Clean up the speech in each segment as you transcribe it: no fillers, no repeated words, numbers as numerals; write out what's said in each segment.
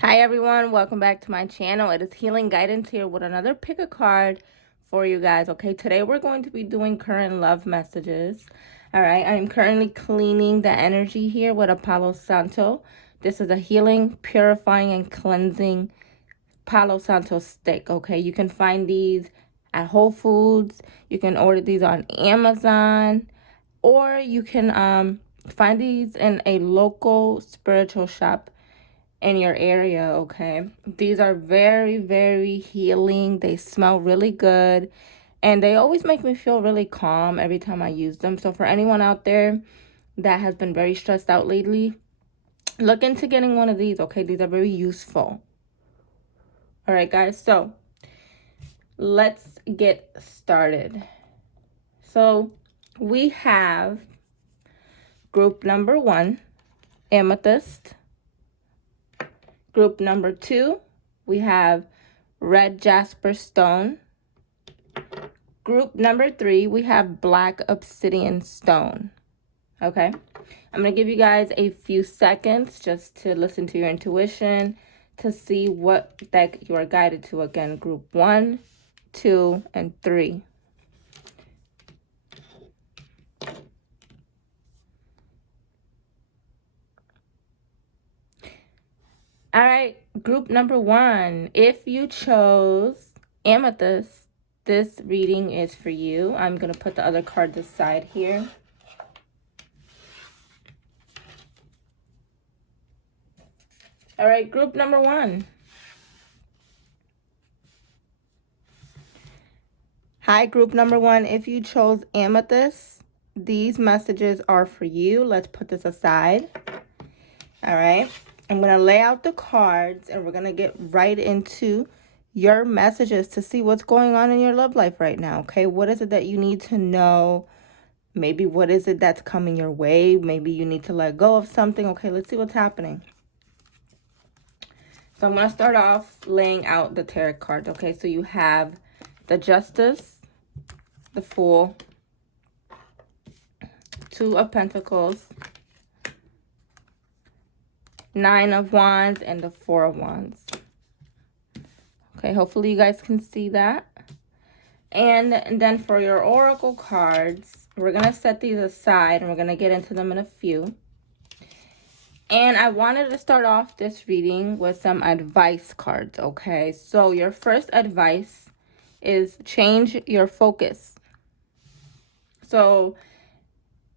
Hi everyone, welcome back to my channel. It is Healing Guidance here with another pick a card for you guys. Okay, today we're going to be doing current love messages. All right, I'm currently cleaning the energy here with a Palo Santo. This is a healing, purifying, and cleansing Palo Santo stick. Okay, you can find these at Whole Foods. You can order these on Amazon, or you can find these in a local spiritual shop in your area. Okay, these are very, very healing. They smell really good, and they always make me feel really calm every time I use them. So for anyone out there that has been very stressed out lately, look into getting one of these. Okay, these are very useful. All right, guys, so let's get started. So we have group number 1, Amethyst. Group number 2, we have red jasper stone. Group number 3, we have black obsidian stone. Okay, I'm going to give you guys a few seconds just to listen to your intuition to see what deck you are guided to. Again, group 1, 2, and 3. All right, group number 1, if you chose Amethyst, this reading is for you. I'm going to put the other cards aside here. All right, group number 1. Hi, group number 1. If you chose Amethyst, these messages are for you. Let's put this aside. All right, I'm going to lay out the cards and we're going to get right into your messages to see what's going on in your love life right now. Okay, what is it that you need to know? Maybe what is it that's coming your way? Maybe you need to let go of something. Okay, let's see what's happening. So I'm going to start off laying out the tarot cards. Okay, so you have the Justice, the Fool, 2 of Pentacles, 9 of Wands, and the 4 of Wands. Okay, hopefully you guys can see that. And then for your oracle cards, we're going to set these aside and we're going to get into them in a few. And I wanted to start off this reading with some advice cards, okay? So your first advice is change your focus. So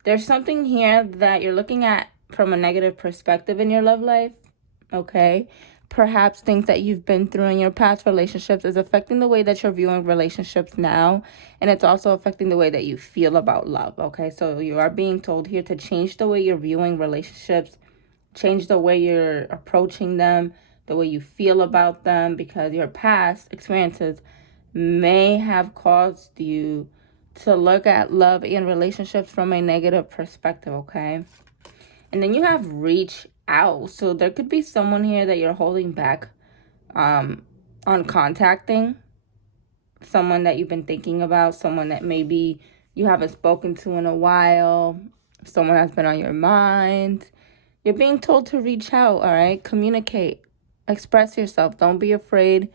there's something here that you're looking at from a negative perspective in your love life, okay? Perhaps things that you've been through in your past relationships is affecting the way that you're viewing relationships now, and it's also affecting the way that you feel about love, okay? So you are being told here to change the way you're viewing relationships, change the way you're approaching them, the way you feel about them, because your past experiences may have caused you to look at love and relationships from a negative perspective, okay? And then you have reach out. So there could be someone here that you're holding back on contacting, someone that you've been thinking about, someone that maybe you haven't spoken to in a while, someone that's been on your mind. You're being told to reach out, all right? Communicate, express yourself. Don't be afraid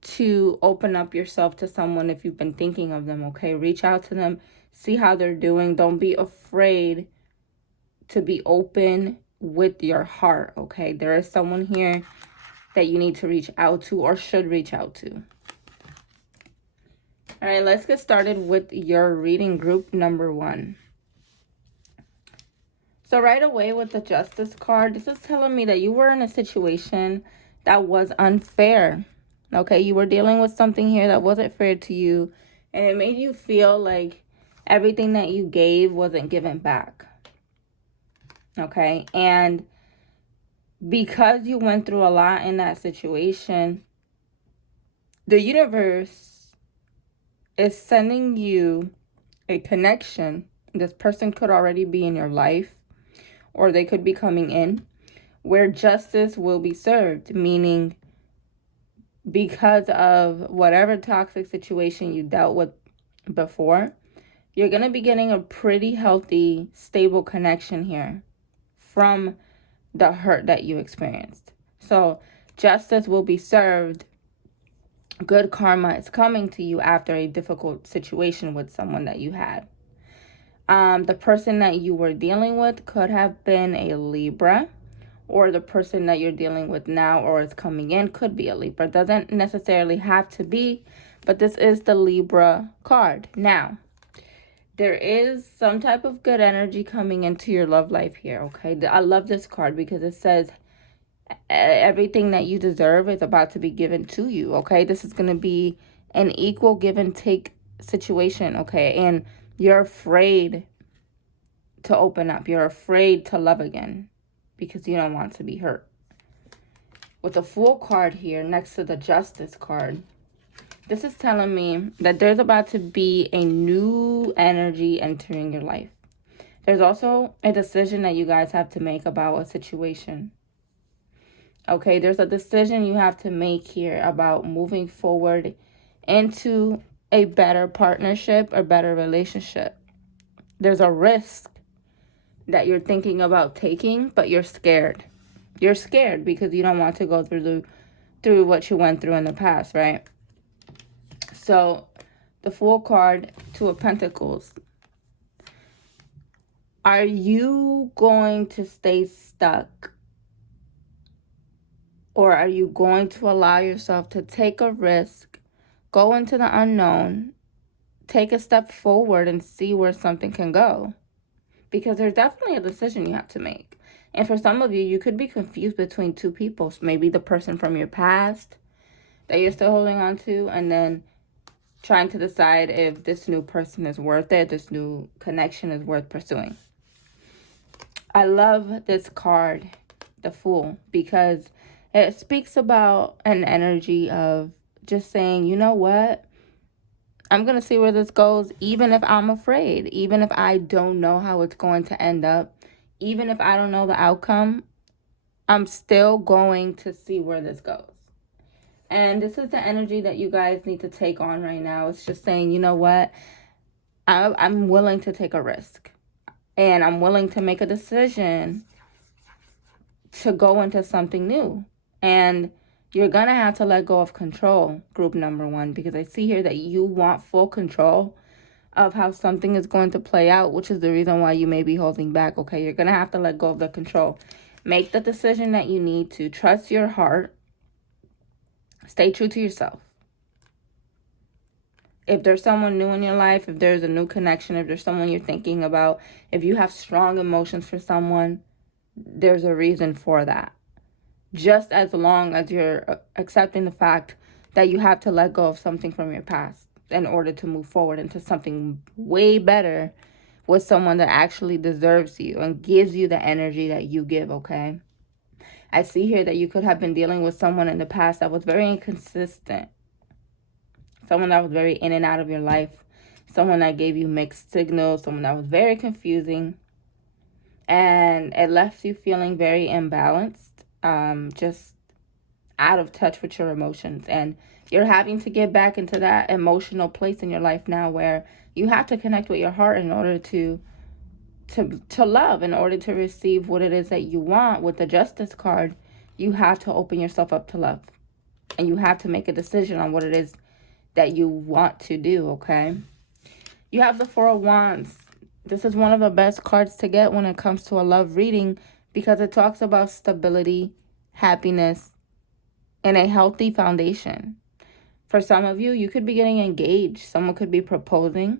to open up yourself to someone if you've been thinking of them, okay? Reach out to them, see how they're doing. Don't be afraid to be open with your heart, okay? There is someone here that you need to reach out to or should reach out to. All right, let's get started with your reading, group number 1. So right away with the Justice card, this is telling me that you were in a situation that was unfair. Okay, you were dealing with something here that wasn't fair to you, and it made you feel like everything that you gave wasn't given back. Okay, and because you went through a lot in that situation, the universe is sending you a connection. This person could already be in your life, or they could be coming in, where justice will be served, meaning because of whatever toxic situation you dealt with before, you're going to be getting a pretty healthy, stable connection here from the hurt that you experienced. So Justice will be served. Good karma is coming to you after a difficult situation with someone that you had. The person that you were dealing with could have been a Libra, or the person that you're dealing with now or is coming in could be a Libra. It doesn't necessarily have to be, but this is the Libra card. Now, there is some type of good energy coming into your love life here, okay? I love this card because it says everything that you deserve is about to be given to you, okay? This is going to be an equal give and take situation, okay? And you're afraid to open up. You're afraid to love again because you don't want to be hurt. With the Fool card here next to the Justice card, this is telling me that there's about to be a new energy entering your life. There's also a decision that you guys have to make about a situation. Okay, there's a decision you have to make here about moving forward into a better partnership or better relationship. There's a risk that you're thinking about taking, but you're scared. You're scared because you don't want to go through what you went through in the past, right? So, the Fool card, Two of Pentacles. Are you going to stay stuck? Or are you going to allow yourself to take a risk, go into the unknown, take a step forward and see where something can go? Because there's definitely a decision you have to make. And for some of you, you could be confused between two people. So maybe the person from your past that you're still holding on to, and then trying to decide if this new person is worth it, this new connection is worth pursuing. I love this card, the Fool, because it speaks about an energy of just saying, you know what? I'm going to see where this goes, even if I'm afraid, even if I don't know how it's going to end up, even if I don't know the outcome, I'm still going to see where this goes. And this is the energy that you guys need to take on right now. It's just saying, you know what? I'm willing to take a risk. And I'm willing to make a decision to go into something new. And you're going to have to let go of control, group number one, because I see here that you want full control of how something is going to play out, which is the reason why you may be holding back, okay? You're going to have to let go of the control. Make the decision that you need to. Trust your heart. Stay true to yourself. If there's someone new in your life, if there's a new connection, if there's someone you're thinking about, if you have strong emotions for someone, there's a reason for that. Just as long as you're accepting the fact that you have to let go of something from your past in order to move forward into something way better with someone that actually deserves you and gives you the energy that you give, okay? I see here that you could have been dealing with someone in the past that was very inconsistent. Someone that was very in and out of your life. Someone that gave you mixed signals. Someone that was very confusing. And it left you feeling very imbalanced. Just out of touch with your emotions. And you're having to get back into that emotional place in your life now where you have to connect with your heart in order to love, in order to receive what it is that you want. With the Justice card, you have to open yourself up to love. And you have to make a decision on what it is that you want to do, okay? You have the Four of Wands. This is one of the best cards to get when it comes to a love reading because it talks about stability, happiness, and a healthy foundation. For some of you, you could be getting engaged. Someone could be proposing.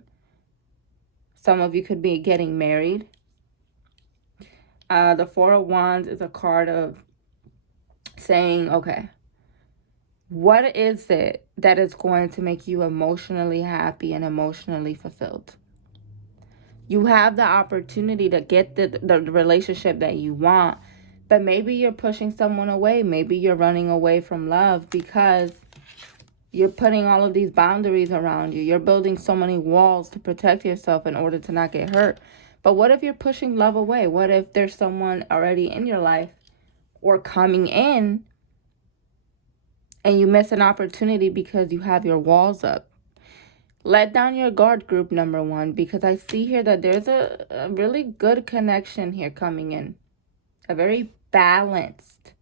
Some of you could be getting married. The Four of Wands is a card of saying, okay, what is it that is going to make you emotionally happy and emotionally fulfilled? You have the opportunity to get the relationship that you want, but maybe you're pushing someone away. Maybe you're running away from love because you're putting all of these boundaries around you. You're building so many walls to protect yourself in order to not get hurt. But what if you're pushing love away? What if there's someone already in your life or coming in and you miss an opportunity because you have your walls up? Let down your guard, group number one, because I see here that there's a really good connection here coming in. A very balanced,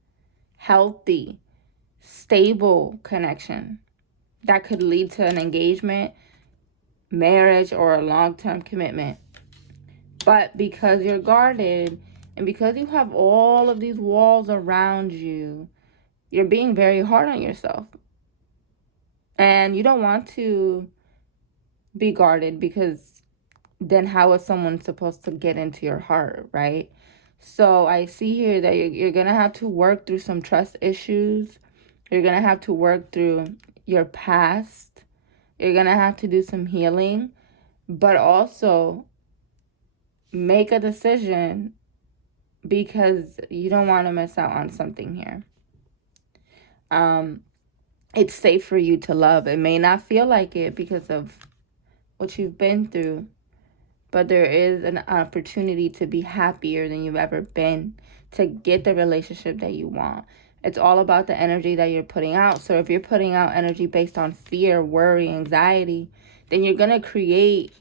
healthy, stable connection that could lead to an engagement, marriage, or a long-term commitment. But because you're guarded and because you have all of these walls around you, you're being very hard on yourself. And you don't want to be guarded, because then how is someone supposed to get into your heart, right? So I see here that you're going to have to work through some trust issues. You're going to have to work through your past. You're going to have to do some healing, but also make a decision, because you don't want to miss out on something here. It's safe for you to love. It may not feel like it because of what you've been through, but there is an opportunity to be happier than you've ever been, to get the relationship that you want. It's all about the energy that you're putting out. So if you're putting out energy based on fear, worry, anxiety, then you're going to create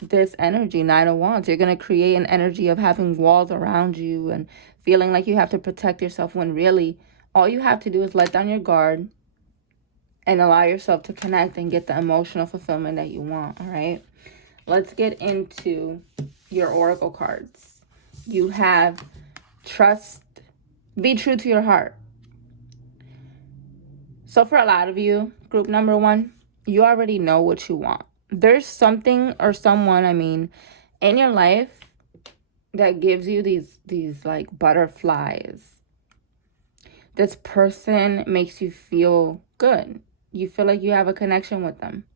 this energy, Nine of Wands. You're going to create an energy of having walls around you and feeling like you have to protect yourself, when really all you have to do is let down your guard and allow yourself to connect and get the emotional fulfillment that you want, all right? Let's get into your oracle cards. You have trust, be true to your heart. So for a lot of you, group number 1, you already know what you want. There's something or someone, in your life that gives you these like butterflies. This person makes you feel good. You feel like you have a connection with them.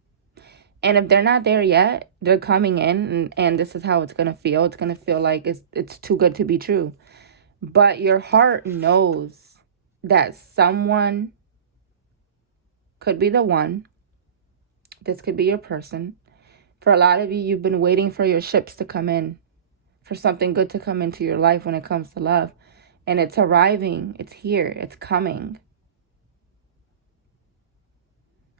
And if they're not there yet, they're coming in, and this is how it's going to feel. It's going to feel like it's too good to be true. But your heart knows that someone could be the one. This could be your person. For a lot of you, you've been waiting for your ships to come in, for something good to come into your life when it comes to love. And it's arriving. It's here. It's coming.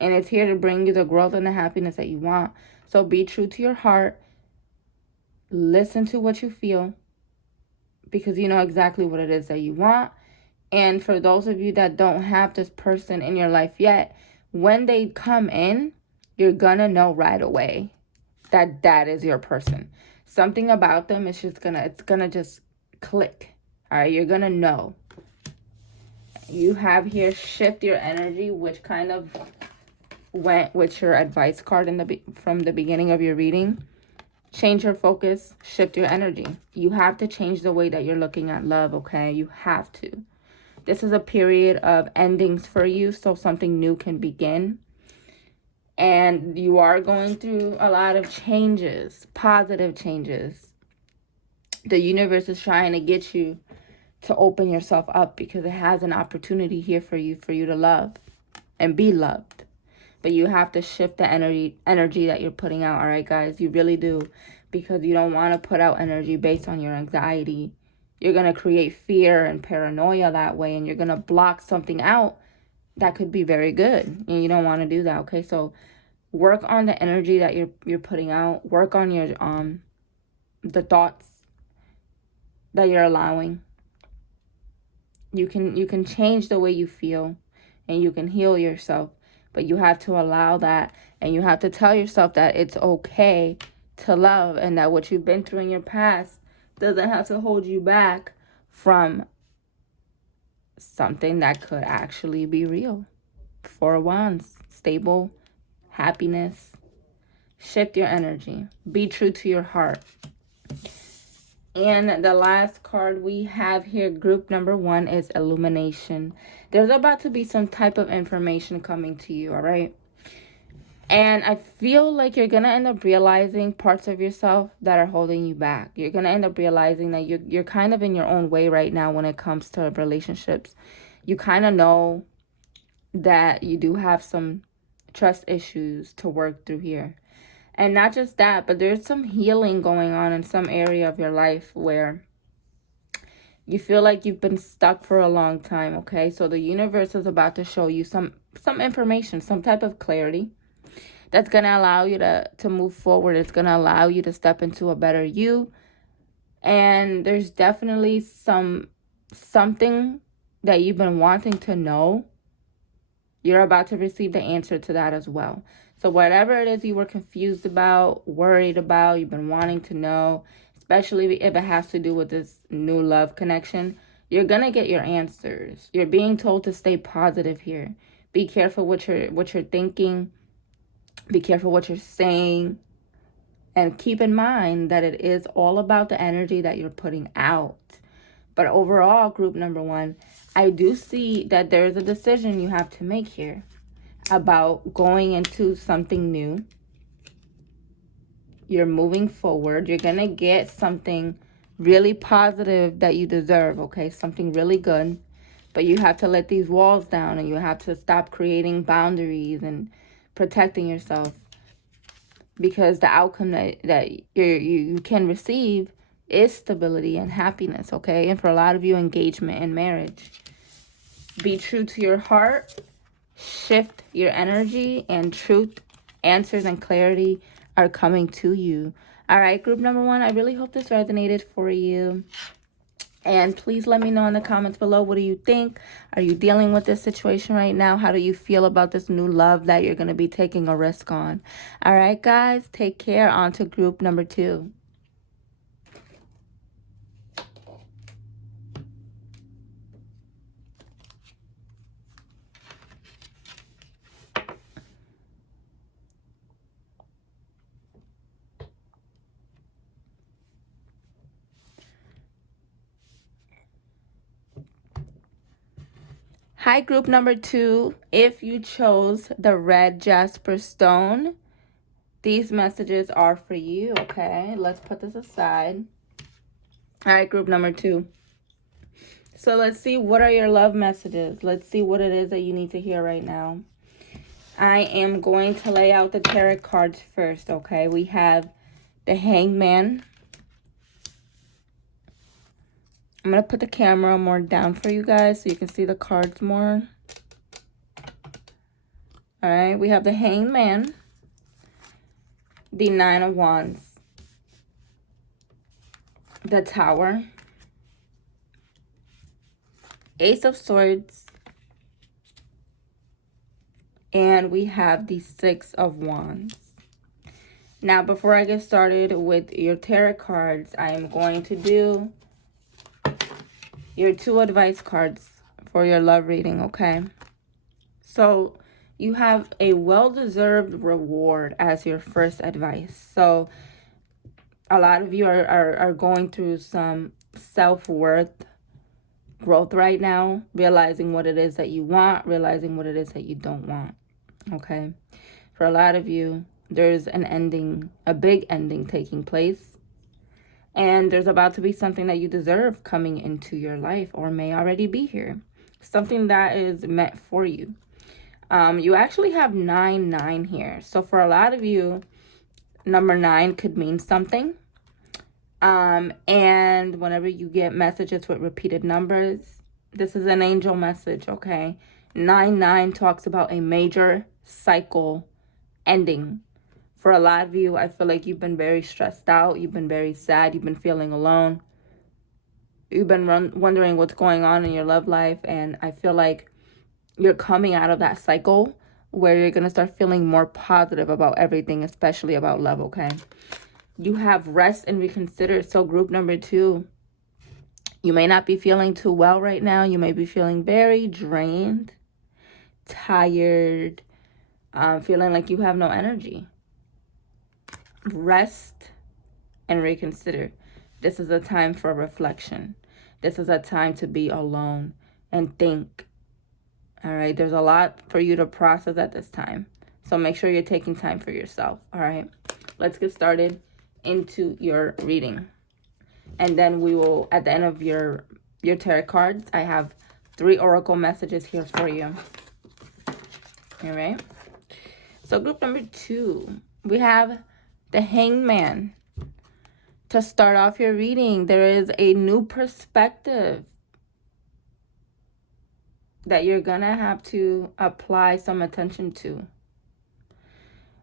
And it's here to bring you the growth and the happiness that you want. So be true to your heart. Listen to what you feel, because you know exactly what it is that you want. And for those of you that don't have this person in your life yet, when they come in, you're going to know right away that that is your person. Something about them is just it's going to just click. All right, you're going to know. You have here shift your energy, which kind of went with your advice card from the beginning of your reading. Change your focus, shift your energy. You have to change the way that you're looking at love, okay? You have to. This is a period of endings for you, so something new can begin. And you are going through a lot of changes, positive changes. The universe is trying to get you to open yourself up, because it has an opportunity here for you to love and be loved. But you have to shift the energy that you're putting out, all right, guys? You really do, because you don't want to put out energy based on your anxiety. You're going to create fear and paranoia that way, and you're going to block something out that could be very good, and you don't want to do that, okay? So work on the energy that you're putting out. Work on your the thoughts that you're allowing. You can change the way you feel, and you can heal yourself. But you have to allow that, and you have to tell yourself that it's okay to love, and that what you've been through in your past doesn't have to hold you back from something that could actually be real. 4 of Wands, stable, happiness. Shift your energy. Be true to your heart. And the last card we have here, group number 1, is illumination. There's about to be some type of information coming to you, all right? And I feel like you're going to end up realizing parts of yourself that are holding you back. You're going to end up realizing that you're kind of in your own way right now when it comes to relationships. You kind of know that you do have some trust issues to work through here. And not just that, but there's some healing going on in some area of your life where you feel like you've been stuck for a long time, okay? So the universe is about to show you some information, some type of clarity that's going to allow you to move forward. It's going to allow you to step into a better you. And there's definitely something that you've been wanting to know You're about to receive the answer to that as well. So whatever it is you were confused about, worried about, you've been wanting to know, especially if it has to do with this new love connection, you're going to get your answers. You're being told to stay positive here. Be careful what you're thinking. Be careful what you're saying. And keep in mind that it is all about the energy that you're putting out. But overall, group number 1, I do see that there is a decision you have to make here about going into something new. You're moving forward. You're going to get something really positive that you deserve, okay? Something really good. But you have to let these walls down, and you have to stop creating boundaries and protecting yourself, because the outcome that you can receive is stability and happiness, okay? And for a lot of you, engagement and marriage. Be true to your heart. Shift your energy, and truth, answers, and clarity are coming to you. All right, group number 1, I really hope this resonated for you. And please let me know in the comments below, what do you think? Are you dealing with this situation right now? How do you feel about this new love that you're going to be taking a risk on? All right, guys, take care. On to group number 2. Hi, group number 2. If you chose the red jasper stone, these messages are for you, okay? Let's put this aside. All right, group number 2. So let's see, what are your love messages? Let's see what it is that you need to hear right now. I am going to lay out the tarot cards first, okay? We have the Hangman. I'm going to put the camera more down for you guys so you can see the cards more. All right, we have the Hangman, the 9 of Wands, the Tower, Ace of Swords, and we have the 6 of Wands. Now, before I get started with your tarot cards, I am going to do your 2 advice cards for your love reading, okay? So you have a well-deserved reward as your first advice. So a lot of you are going through some self-worth growth right now, realizing what it is that you want, realizing what it is that you don't want, okay? For a lot of you, there's an ending, a big ending taking place. And there's about to be something that you deserve coming into your life, or may already be here. Something that is meant for you. You actually have 9 here. So for a lot of you, number 9 could mean something. And whenever you get messages with repeated numbers, this is an angel message, okay? 9 talks about a major cycle ending. For a lot of you, I feel like you've been very stressed out. You've been very sad. You've been feeling alone. You've been wondering what's going on in your love life. And I feel like you're coming out of that cycle where you're going to start feeling more positive about everything, especially about love, okay? You have rest and reconsider. So group number 2, you may not be feeling too well right now. You may be feeling very drained, tired, feeling like you have no energy. Rest and reconsider. This is a time for reflection. This is a time to be alone and think. All right, there's a lot for you to process at this time. So make sure you're taking time for yourself. All right, let's get started into your reading. And then we will, at the end of your tarot cards, I have 3 oracle messages here for you. All right. So group number 2, we have the Hangman. To start off your reading, there is a new perspective that you're going to have to apply some attention to.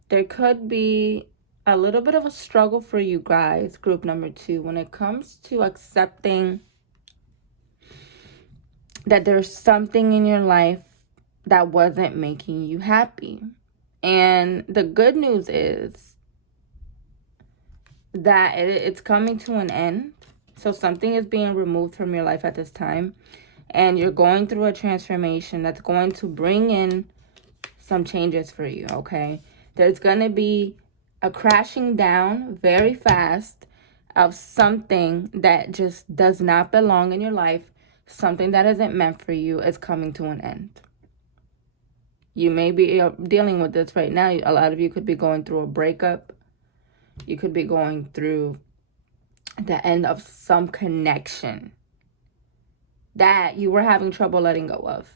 There could be a little bit of a struggle for you guys, group number 2, when it comes to accepting that there's something in your life that wasn't making you happy. And the good news is that it's coming to an end. So something is being removed from your life at this time. And you're going through a transformation that's going to bring in some changes for you, okay? There's going to be a crashing down very fast of something that just does not belong in your life. Something that isn't meant for you is coming to an end. You may be dealing with this right now. A lot of you could be going through a breakup. You could be going through the end of some connection that you were having trouble letting go of.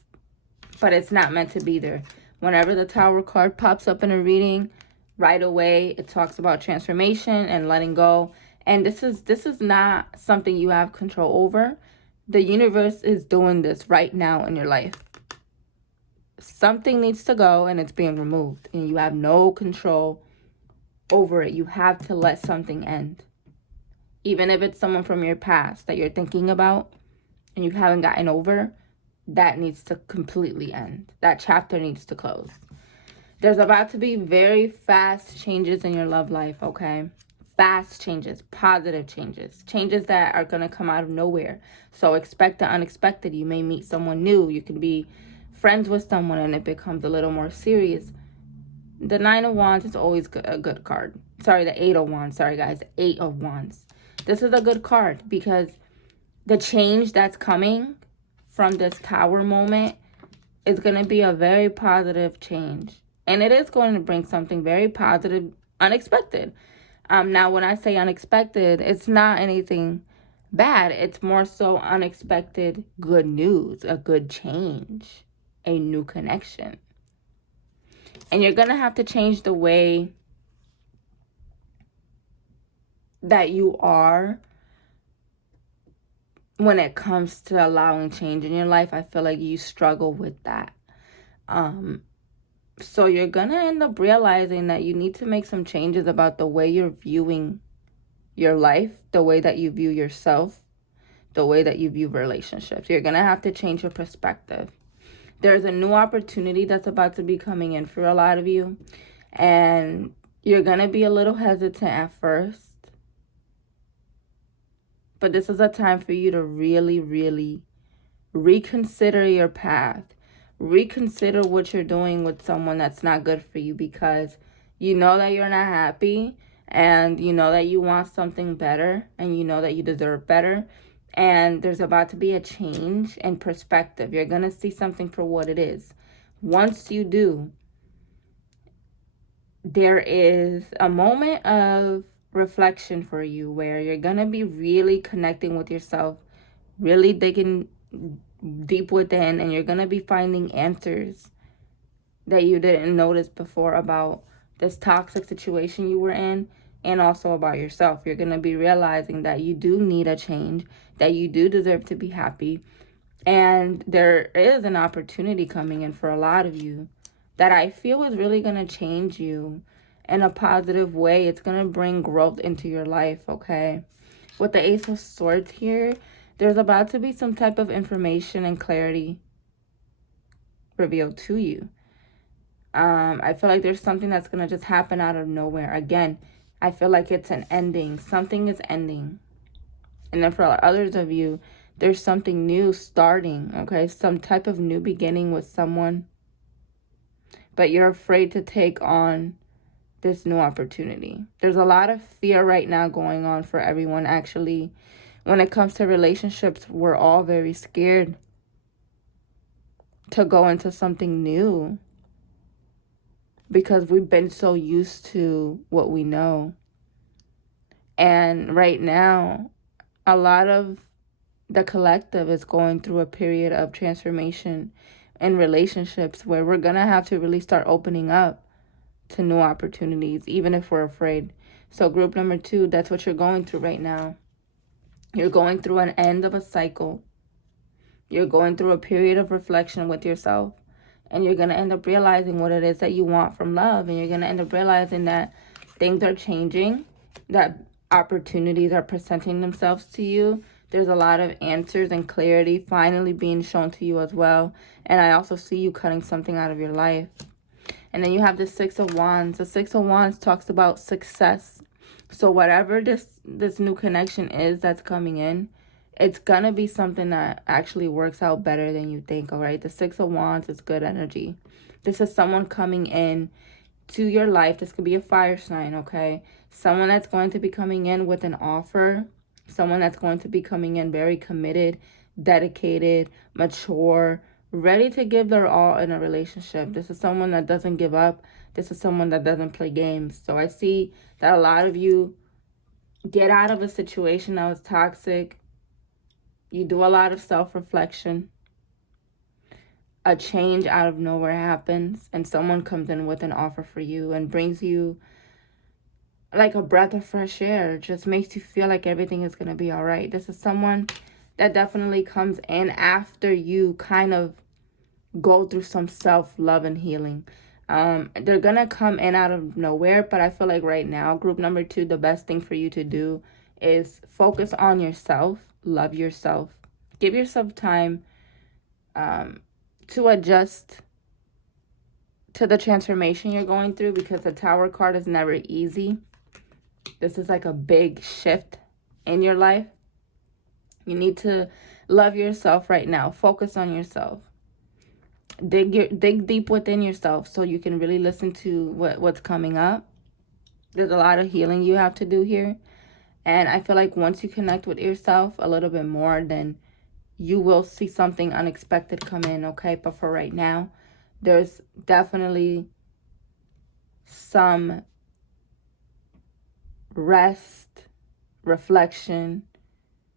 But it's not meant to be there. Whenever the Tower card pops up in a reading, right away it talks about transformation and letting go. And this is not something you have control over. The universe is doing this right now in your life. Something needs to go and it's being removed. And you have no control over it. You have to let something end. Even if it's someone from your past that you're thinking about and you haven't gotten over, that needs to completely end. That chapter needs to close. There's about to be very fast changes in your love life, okay? Fast changes, positive changes, changes that are going to come out of nowhere. So expect the unexpected. You may meet someone new. You could be friends with someone and it becomes a little more serious. The 9 of Wands is always a good card. Sorry, the 8 of Wands. Sorry, guys. 8 of Wands. This is a good card because the change that's coming from this Tower moment is going to be a very positive change. And it is going to bring something very positive, unexpected. Now, when I say unexpected, it's not anything bad. It's more so unexpected good news, a good change, a new connection. And you're going to have to change the way that you are when it comes to allowing change in your life. I feel like you struggle with that. So you're going to end up realizing that you need to make some changes about the way you're viewing your life, the way that you view yourself, the way that you view relationships. You're going to have to change your perspective. There's a new opportunity that's about to be coming in for a lot of you. And you're going to be a little hesitant at first. But this is a time for you to really, really reconsider your path. Reconsider what you're doing with someone that's not good for you, because you know that you're not happy and you know that you want something better and you know that you deserve better. And there's about to be a change in perspective. You're going to see something for what it is. Once you do, there is a moment of reflection for you where you're going to be really connecting with yourself, really digging deep within, and you're going to be finding answers that you didn't notice before about this toxic situation you were in, and also about yourself. You're going to be realizing that you do need a change, that you do deserve to be happy, and there is an opportunity coming in for a lot of you that I feel is really going to change you in a positive way. It's going to bring growth into your life, okay? With the Ace of Swords here, there's about to be some type of information and clarity revealed to you. I feel like there's something that's going to just happen out of nowhere. Again, I feel like it's an ending. Something is ending. And then for others of you, there's something new starting, okay? Some type of new beginning with someone. But you're afraid to take on this new opportunity. There's a lot of fear right now going on for everyone, actually. When it comes to relationships, we're all very scared to go into something new because we've been so used to what we know. And right now, a lot of the collective is going through a period of transformation in relationships where we're going to have to really start opening up to new opportunities, even if we're afraid. So group number 2, that's what you're going through right now. You're going through an end of a cycle. You're going through a period of reflection with yourself. And you're going to end up realizing what it is that you want from love. And you're going to end up realizing that things are changing, that opportunities are presenting themselves to you, There's a lot of answers and clarity finally being shown to you as well. And I also see you cutting something out of your life. And then you have the Six of Wands. The Six of Wands talks about success. So whatever this new connection is that's coming in, it's going to be something that actually works out better than you think, all right? The Six of Wands is good energy. This is someone coming in to your life. This could be a fire sign, okay? Someone that's going to be coming in with an offer. Someone that's going to be coming in very committed, dedicated, mature, ready to give their all in a relationship. This is someone that doesn't give up. This is someone that doesn't play games. So I see that a lot of you get out of a situation that was toxic. You do a lot of self-reflection. A change out of nowhere happens, and someone comes in with an offer for you and brings you like a breath of fresh air. Just makes you feel like everything is going to be all right. This is someone that definitely comes in after you kind of go through some self-love and healing. They're going to come in out of nowhere, but I feel like right now, group number 2, the best thing for you to do is focus on yourself, love yourself, give yourself time to adjust to the transformation you're going through, because the Tower card is never easy. This is like a big shift in your life. You need to love yourself right now. Focus on yourself. Dig deep within yourself so you can really listen to what's coming up. There's a lot of healing you have to do here. And I feel like once you connect with yourself a little bit more, then you will see something unexpected come in, okay? But for right now, there's definitely some rest, reflection,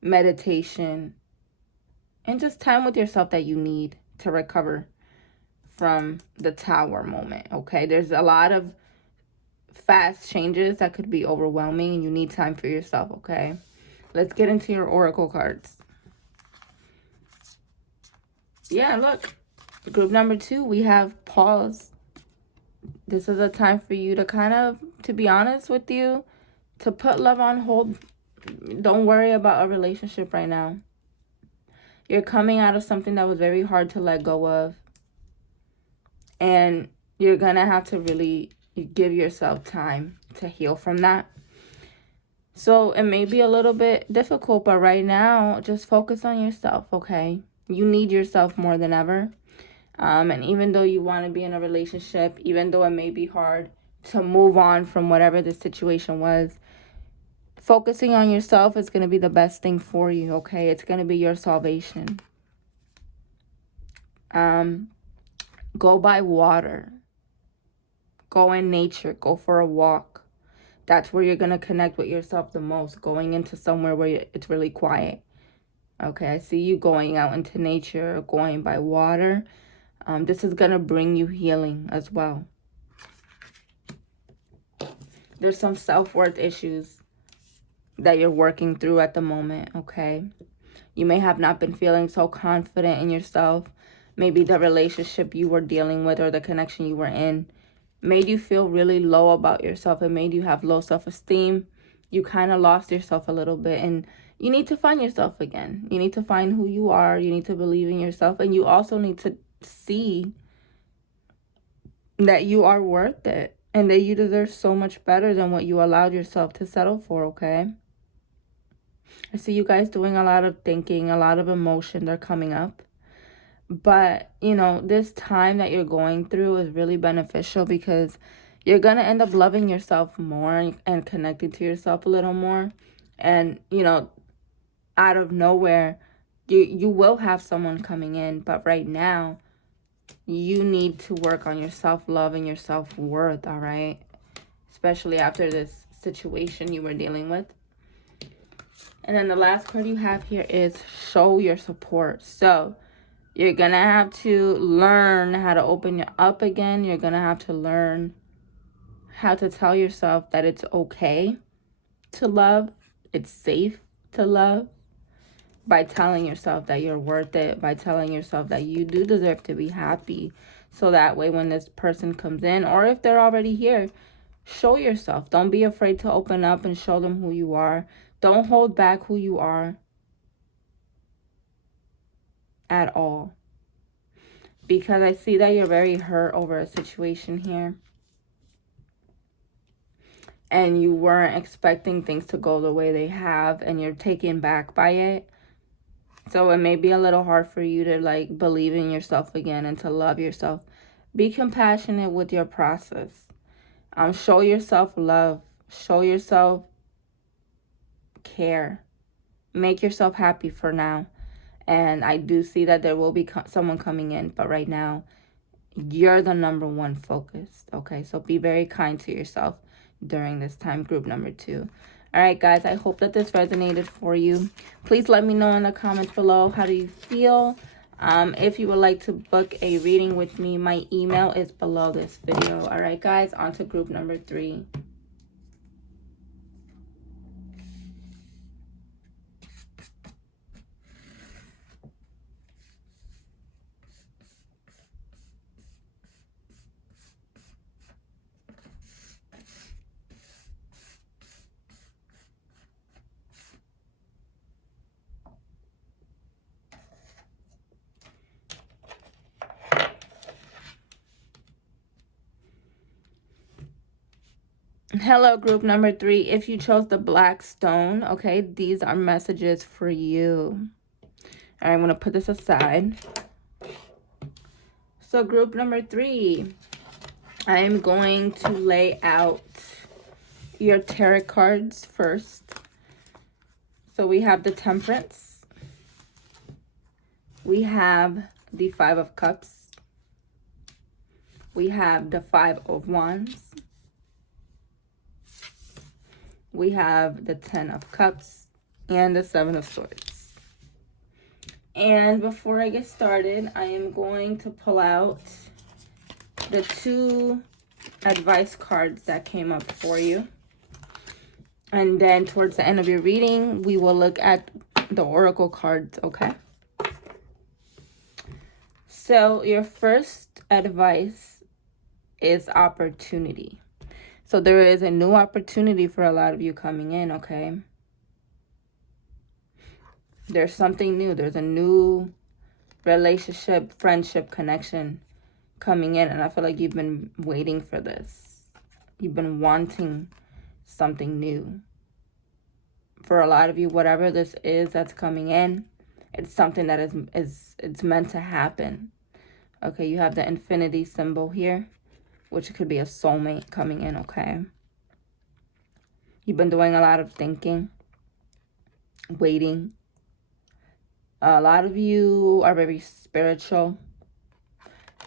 meditation, and just time with yourself that you need to recover from the Tower moment, okay? There's a lot of fast changes that could be overwhelming, and you need time for yourself, okay? Let's get into your oracle cards. Yeah, look. Group number 2, we have pause. This is a time for you to kind of, to be honest with you, to put love on hold. Don't worry about a relationship right now. You're coming out of something that was very hard to let go of. And you're going to have to really give yourself time to heal from that. So it may be a little bit difficult, but right now, just focus on yourself, okay? You need yourself more than ever. And even though you want to be in a relationship, even though it may be hard to move on from whatever the situation was, focusing on yourself is going to be the best thing for you, okay? It's going to be your salvation. Go by water. Go in nature. Go for a walk. That's where you're going to connect with yourself the most, going into somewhere where it's really quiet. Okay, I see you going out into nature, going by water. This is going to bring you healing as well. There's some self-worth issues that you're working through at the moment, okay? You may have not been feeling so confident in yourself. Maybe the relationship you were dealing with or the connection you were in made you feel really low about yourself. It made you have low self-esteem. You kind of lost yourself a little bit, and you need to find yourself again. You need to find who you are. You need to believe in yourself, and you also need to see that you are worth it and that you deserve so much better than what you allowed yourself to settle for, okay? I see you guys doing a lot of thinking, a lot of emotion. They're coming up. But, you know, this time that you're going through is really beneficial because you're going to end up loving yourself more and connecting to yourself a little more. And, you know, out of nowhere, you will have someone coming in. But right now, you need to work on your self-love and your self-worth, all right? Especially after this situation you were dealing with. And then the last card you have here is show your support. So you're going to have to learn how to open up again. You're going to have to learn how to tell yourself that it's okay to love. It's safe to love. By telling yourself that you're worth it. By telling yourself that you do deserve to be happy. So that way when this person comes in, or if they're already here, show yourself. Don't be afraid to open up and show them who you are. Don't hold back who you are. at all. Because I see that you're very hurt over a situation here. And you weren't expecting things to go the way they have, and you're taken back by it. So it may be a little hard for you to like believe in yourself again and to love yourself. Be compassionate with your process. Show yourself love. Show yourself care. Make yourself happy for now. And I do see that there will be someone coming in. But right now, you're the number one focus. Okay, so be very kind to yourself during this time, group number 2. All right, guys, I hope that this resonated for you. Please let me know in the comments below, how do you feel? If you would like to book a reading with me, my email is below this video. All right, guys, on to group number 3. Hello, group number 3. If you chose the black stone, okay, these are messages for you. All right, I'm going to put this aside. So group number 3, I am going to lay out your tarot cards first. So we have the Temperance. We have the 5 of Cups. We have the 5 of Wands. We have the 10 of Cups and the 7 of Swords. And before I get started, I am going to pull out the 2 advice cards that came up for you. And then towards the end of your reading, we will look at the oracle cards, okay? So your first advice is opportunity. So there is a new opportunity for a lot of you coming in, okay? There's something new. There's a new relationship, friendship, connection coming in. And I feel like you've been waiting for this. You've been wanting something new. For a lot of you, whatever this is that's coming in, it's something that it's meant to happen. Okay, you have the infinity symbol here, which could be a soulmate coming in, okay? You've been doing a lot of thinking, waiting. A lot of you are very spiritual,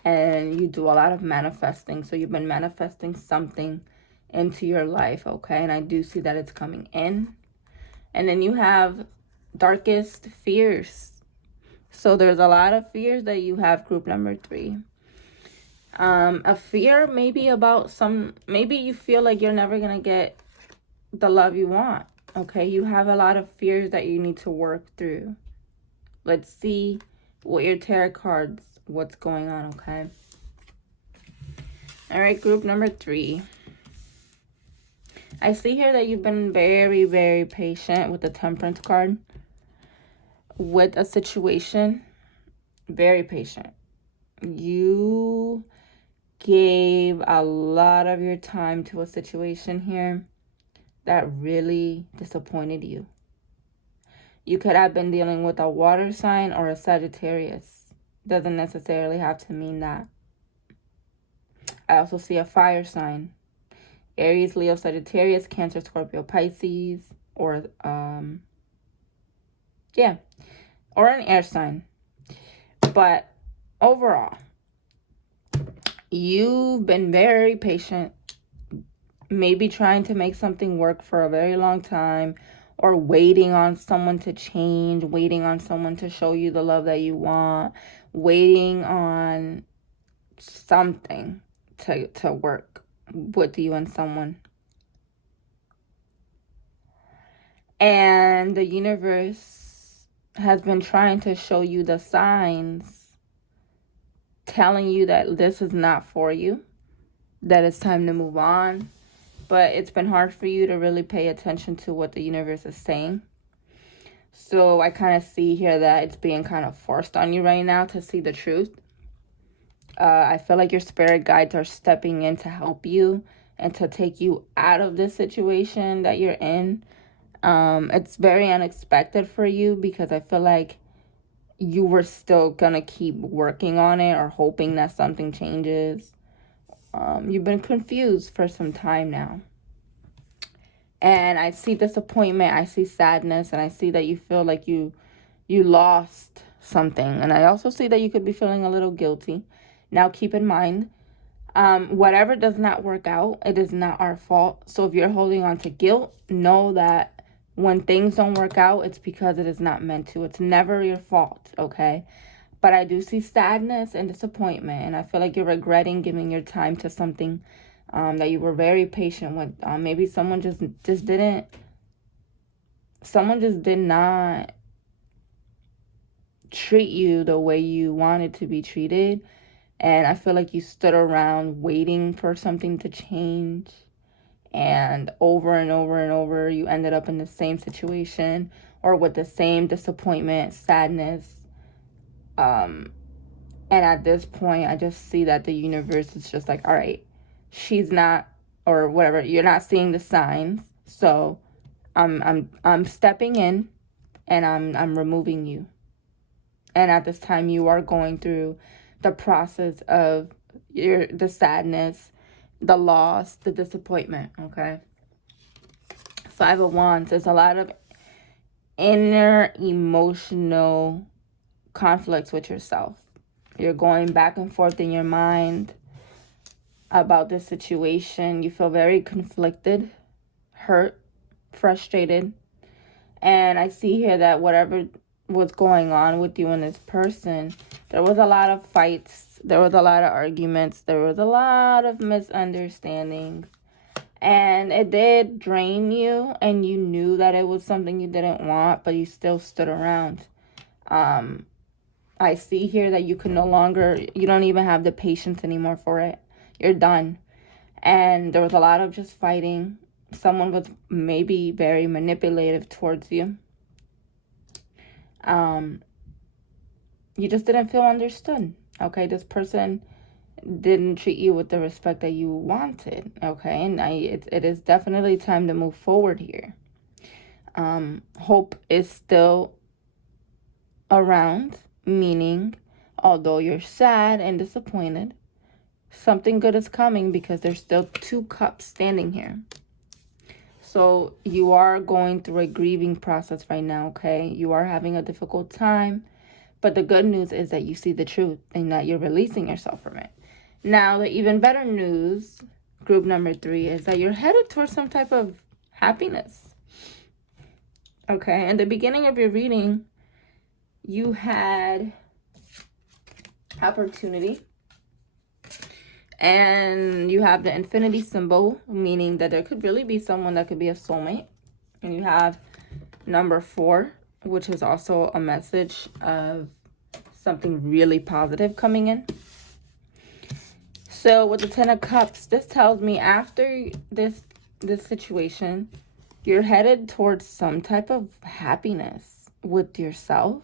and you do a lot of manifesting. So you've been manifesting something into your life, okay? And I do see that it's coming in. And then you have darkest fears. So there's a lot of fears that you have, group number 3. A fear maybe about maybe you feel like you're never going to get the love you want, okay? You have a lot of fears that you need to work through. Let's see what your tarot cards, what's going on, okay? All right, group number 3. I see here that you've been very, very patient with the Temperance card. With a situation, very patient. You gave a lot of your time to a situation here that really disappointed you. You could have been dealing with a water sign or a Sagittarius. Doesn't necessarily have to mean that. I also see a fire sign. Aries, Leo, Sagittarius, Cancer, Scorpio, Pisces, or or an air sign. But overall, you've been very patient, maybe trying to make something work for a very long time, or waiting on someone to change, waiting on someone to show you the love that you want, waiting on something to work with you and someone. And the universe has been trying to show you the signs, telling you that this is not for you, that it's time to move on. But it's been hard for you to really pay attention to what the universe is saying. So I kind of see here that it's being kind of forced on you right now to see the truth. I feel like your spirit guides are stepping in to help you and to take you out of this situation that you're in. It's very unexpected for you because I feel like you were still gonna keep working on it or hoping that something changes. You've been confused for some time now. And I see disappointment, I see sadness, and I see that you feel like you lost something. And I also see that you could be feeling a little guilty. Now keep in mind, whatever does not work out, it is not our fault. So if you're holding on to guilt, know that when things don't work out, it's because it is not meant to. It's never your fault, okay? But I do see sadness and disappointment, and I feel like you're regretting giving your time to something that you were very patient with. Maybe someone just did not treat you the way you wanted to be treated. And I feel like you stood around waiting for something to change. And over and over and over, you ended up in the same situation or with the same disappointment, sadness. And at this point, I just see that the universe is just like, all right, she's not, or whatever, you're not seeing the signs. So I'm stepping in and I'm removing you. And at this time, you are going through the process of the sadness, the loss, the disappointment, okay? Five of Wands, there's a lot of inner emotional conflicts with yourself. You're going back and forth in your mind about this situation. You feel very conflicted, hurt, frustrated. And I see here that whatever was going on with you and this person, there was a lot of fights, there was a lot of arguments, there was a lot of misunderstandings, and it did drain you, and you knew that it was something you didn't want, but you still stood around. I see here that you don't even have the patience anymore for it. You're done. And there was a lot of just fighting. Someone was maybe very manipulative towards you. You just didn't feel understood, okay? This person didn't treat you with the respect that you wanted, okay? And it is definitely time to move forward here. Hope is still around, meaning although you're sad and disappointed, something good is coming because there's still 2 cups standing here. So you are going through a grieving process right now, okay? You are having a difficult time. But the good news is that you see the truth and that you're releasing yourself from it. Now, the even better news, group number 3, is that you're headed towards some type of happiness. Okay, in the beginning of your reading, you had opportunity. And you have the infinity symbol, meaning that there could really be someone that could be a soulmate. And you have number 4, which is also a message of something really positive coming in. So with the 10 of Cups, this tells me after this situation, you're headed towards some type of happiness with yourself.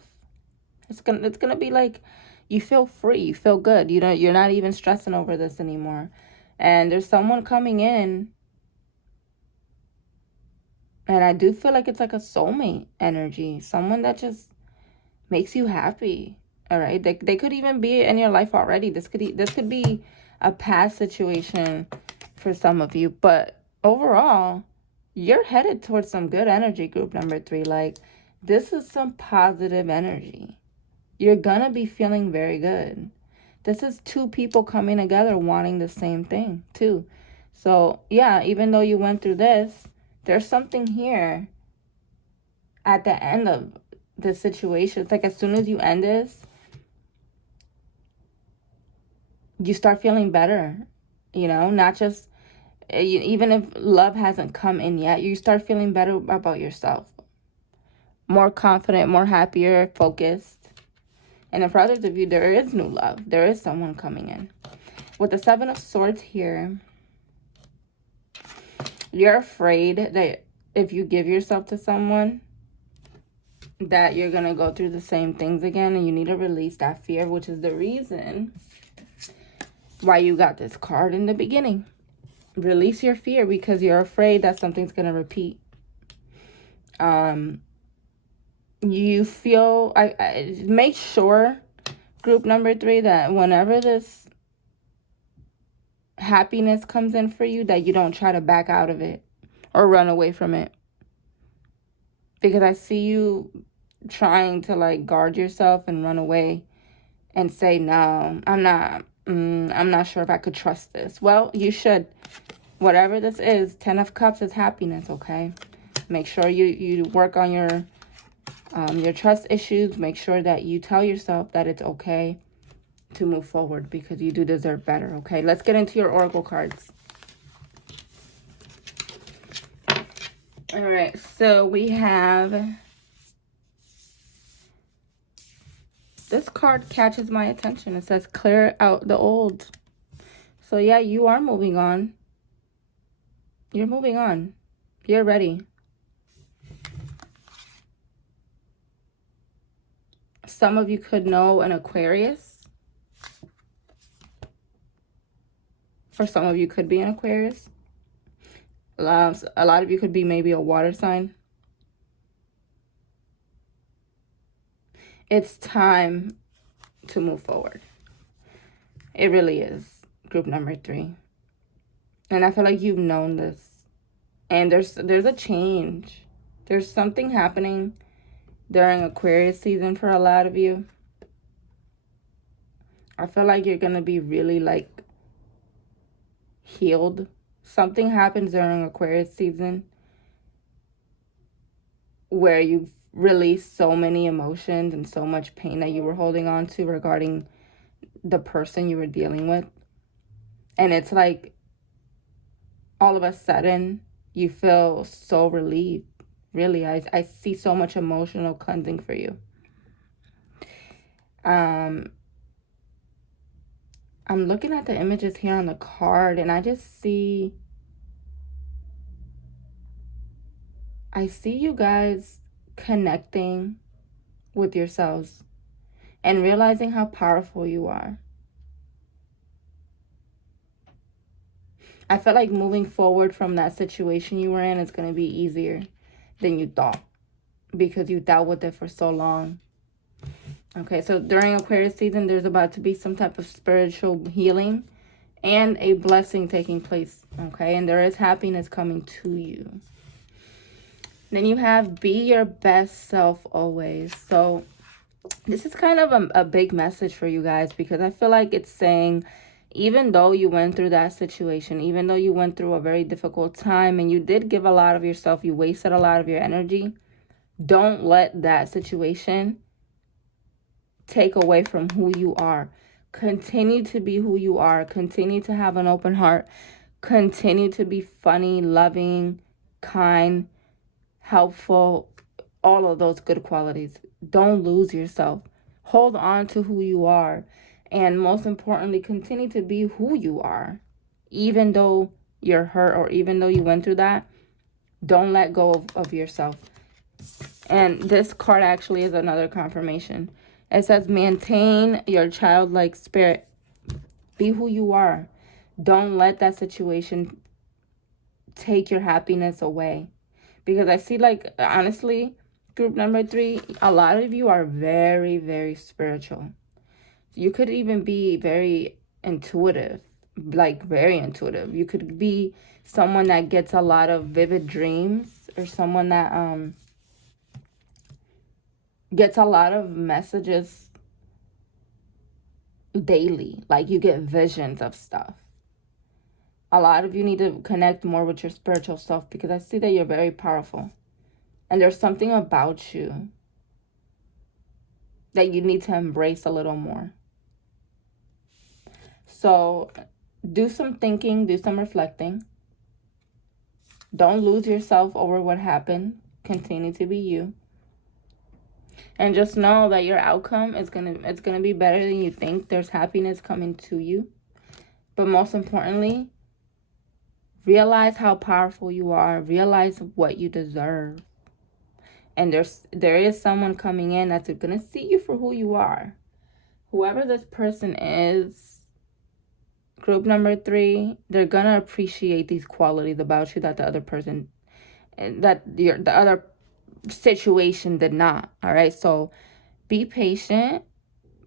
It's gonna be like you feel free, you feel good. You're not even stressing over this anymore. And there's someone coming in, and I do feel like it's like a soulmate energy, someone that just makes you happy. All right, they could even be in your life already. This could be a past situation for some of you, but overall, you're headed towards some good energy, group number 3. Like, this is some positive energy. You're gonna be feeling very good. This is 2 people coming together wanting the same thing too. So yeah, even though you went through this, there's something here at the end of the situation. It's like as soon as you end this, you start feeling better, not just, even if love hasn't come in yet, you start feeling better about yourself. More confident, more happier, focused. And for others of you, there is new love. There is someone coming in. With the 7 of Swords here, you're afraid that if you give yourself to someone, that you're going to go through the same things again, and you need to release that fear, which is the reason why you got this card in the beginning. Release your fear because you're afraid that something's going to repeat. You feel, I make sure, group number 3, that whenever this happiness comes in for you, that you don't try to back out of it or run away from it. Because I see you trying to like guard yourself and run away and say, no, I'm not sure if I could trust this. Well, you should. Whatever this is, 10 of Cups is happiness, okay? Make sure you work on your trust issues. Make sure that you tell yourself that it's okay to move forward because you do deserve better, okay? Let's get into your oracle cards. All right, so we have... This card catches my attention. It says, clear out the old. So, yeah, you are moving on. You're moving on. You're ready. Some of you could know an Aquarius. For some of you could be an Aquarius. A lot of you could be maybe a water sign. It's time to move forward. It really is, group number 3. And I feel like you've known this. And there's a change. There's something happening during Aquarius season for a lot of you. I feel like you're going to be really like healed. Something happens during Aquarius season where you've released so many emotions and so much pain that you were holding on to regarding the person you were dealing with. And it's like all of a sudden you feel so relieved. Really, I see so much emotional cleansing for you. I'm looking at the images here on the card, and I see you guys connecting with yourselves and realizing how powerful you are. I feel like moving forward from that situation you were in is going to be easier than you thought because you dealt with it for so long. Okay, so during Aquarius season, there's about to be some type of spiritual healing and a blessing taking place, okay? And there is happiness coming to you. Then you have be your best self always. So this is kind of a big message for you guys because I feel like it's saying, even though you went through that situation, even though you went through a very difficult time and you did give a lot of yourself, you wasted a lot of your energy, don't let that situation take away from who you are. Continue to be who you are. Continue to have an open heart. Continue to be funny, loving, kind, helpful, all of those good qualities. Don't lose yourself. Hold on to who you are. And most importantly, continue to be who you are. Even though you're hurt or even though you went through that, don't let go of yourself. And this card actually is another confirmation. It says, maintain your childlike spirit. Be who you are. Don't let that situation take your happiness away. Because I see, like, honestly, group number 3, a lot of you are very, very spiritual. You could even be very intuitive, like very intuitive. You could be someone that gets a lot of vivid dreams or someone that gets a lot of messages daily. Like you get visions of stuff. A lot of you need to connect more with your spiritual self because I see that you're very powerful. And there's something about you that you need to embrace a little more. So do some thinking, do some reflecting. Don't lose yourself over what happened. Continue to be you. And just know that your outcome is gonna be better than you think. There's happiness coming to you. But most importantly, realize how powerful you are. Realize what you deserve. And there is someone coming in that's going to see you for who you are. Whoever this person is, group number 3, they're going to appreciate these qualities about you that the other person, the other situation did not. All right, so be patient,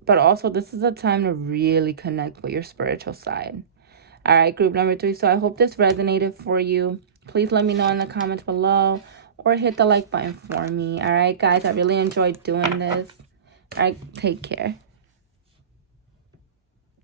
but also this is a time to really connect with your spiritual side. All right, group number 3. So I hope this resonated for you. Please let me know in the comments below or hit the like button for me. All right, guys, I really enjoyed doing this. All right, take care.